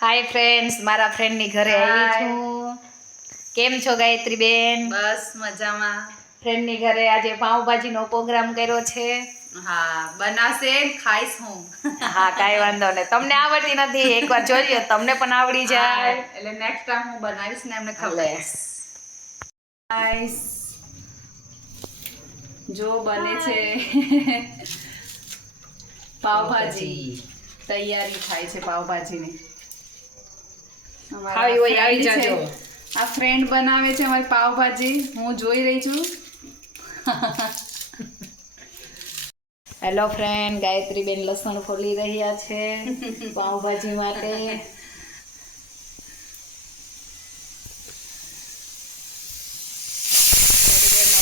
Hi friends, મારા ફ્રેન્ડની ઘરે આવી છું. કેમ છો ગાયત્રી બેન? બસ મજામાં. ફ્રેન્ડની ઘરે આજે પાઉંભાજીનો પ્રોગ્રામ કર્યો છે. હા, બનાવશે ખાઈશ હું. હા, કાંઈ વાંધો નહીં. તમને આવડતી નથી, એકવાર જોઈ લો, તમને પણ આવડી જાય. એટલે નેક્સ્ટ ટાઈમ હું બનાવીશ ને એમને ખવડાવીશ. ગાઈસ, જો બને છે પાવભાજી. તૈયારી થાય છે પાવભાજીની. ખાવી હોય આવી જાજો. આ ફ્રેન્ડ બનાવે છે અમારી પાવભાજી, હું જોઈ રહી છું. હેલો ફ્રેન્ડ, ગાયત્રી બેન લસણ ફોલી રહ્યા છે પાઉંભાજી માટે.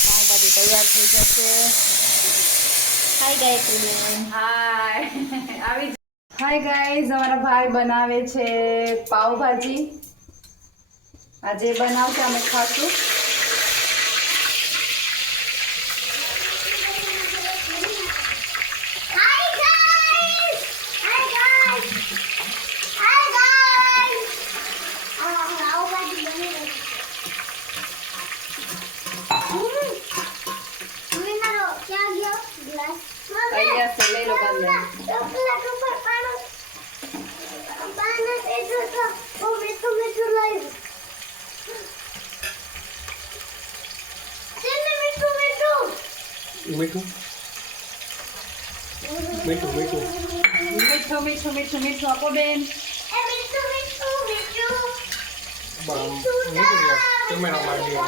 પાઉંભાજી તૈયાર થઈ જશે. હાય ગાયત્રી બેન. હાય આવી. હાય ગાઈઝ, અમારા ભાઈ બનાવે છે પાવભાજી. આજે બનાવશે, અમે ખાશું. અહીંયા છે, લઈ લો બંને. મીઠું મીઠું મીઠું મીઠું મીઠું મીઠું મીઠું આપો બેન. કેમેરા માંડી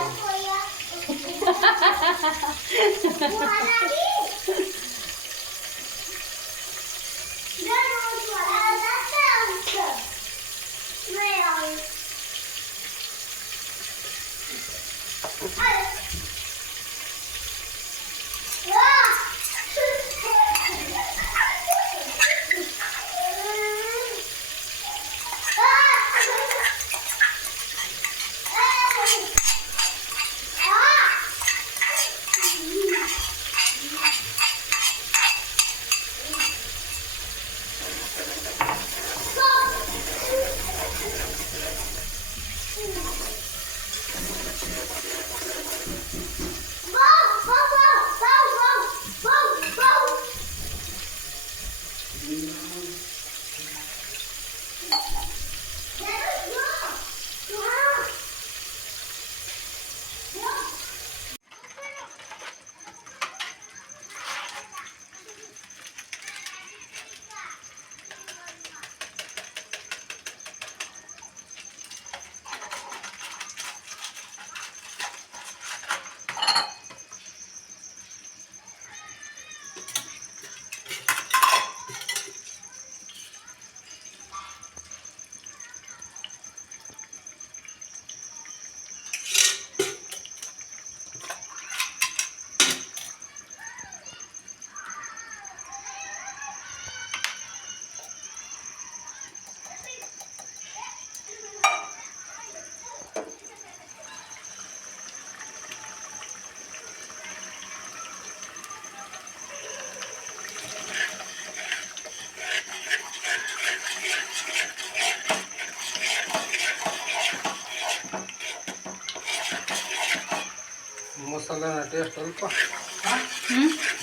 મસાલાના ટેસ્ટ અલ્પા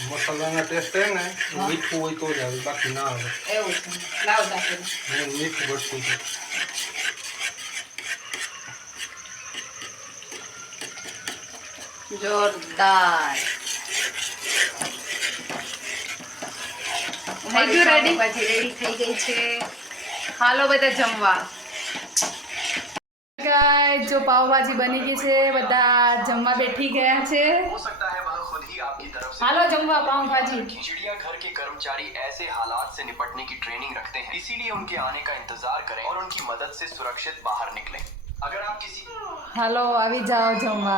મસાલાના ટેસ્ટ હે ને મીઠું હોય તો જ આવે, બાકી ના આવે. એવું છે, લાવ દાખલ. મીઠું વસ્તુ છે. જોરદાર. થઈ ગયું રેડી? પાઉંભાજી રેડી થઈ ગઈ છે. હાલો બધા જમવા. ગાઈસ, જો પાવભાજી બની ગઈ છે, બધા જમવા બેઠી ગયા છે. हालो जमवा पाव भाजी। चिड़िया घर के कर्मचारी ऐसे हालात से निपटने की ट्रेनिंग रखते हैं, इसीलिए उनके आने का इंतजार करें और उनकी मदद से सुरक्षित बाहर निकलें। अगर आप किसी हालो आवी जाओ जमवा।